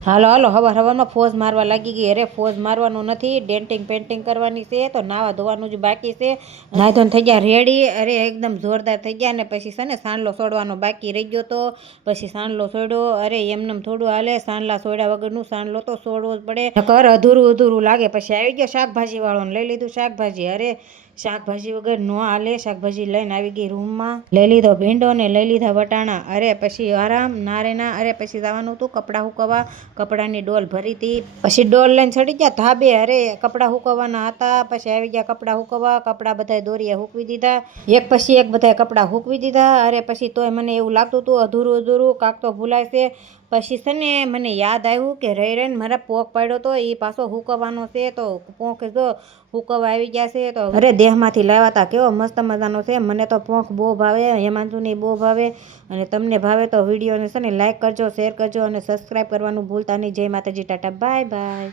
હાલો હાલો હવાર હવારમાં ફોઝ મારવા લાગી ગઈ. અરે ફોઝ મારવાનું નથી, ડેન્ટિંગ પેન્ટિંગ કરવાની છે, તો નાવા ધોવાનું જ બાકી છે. નાઈ ધોઈને થઈ ગયા રેડી. અરે એકદમ જોરદાર થઈ ગયા. ને પછી છે ને સાંડલો સોડવાનો બાકી રહી ગયો તો પછી સાંડલો સોડ્યો. અરે એમનેમ થોડું હાલે, સાંડલા સોડ્યા વગરનું સાંડલો તો સોડવો જ પડે, નકર અધૂરું અધૂરું લાગે. પછી આવી ગયો શાકભાજી વાળો, લઈ લીધું શાકભાજી. અરે શાકભાજી વગર ન હાલે. શાકભાજી લઈને આવી ગઈ રૂમમાં, લઈ લીધો ભીંડો ને લઈ લીધા વટાણા. અરે પછી આરામ ના રે ના. અરે પછી જવાનું હતું કપડાં હુકવવા, કપડાની ડોલ ભરી હતી. પછી ડોલ લઈને ચડી ગયા ધાબે. અરે કપડાં હુકવવાના હતા. પછી આવી ગયા કપડાં હુકવવા. કપડાં બધા દોરીએ હુકવી દીધા, એક પછી એક બધા કપડાં હુકવી દીધા. અરે પછી તોય મને એવું લાગતું હતું અધૂરું અધૂરું, કાંક તો ભૂલાય છે. પછી છે ને મને યાદ આવ્યું કે રહી રહીને મારા પોંખ પાડ્યો તો એ પાછો હુકવવાનો છે. તો પોંખ જો હુકવવા આવી ગયા છે. તો અરે દેહમાંથી લાવ્યા હતા, કેવો મસ્ત મજાનો છે. મને તો પોંખ બહુ ભાવે, હેમાંશુને બહુ ભાવે. અને તમને ભાવે તો વિડીયોને છે ને લાઈક કરજો, શેર કરજો અને સબસ્ક્રાઈબ કરવાનું ભૂલતા નહીં. જય માતાજી, ટાટા, બાય બાય.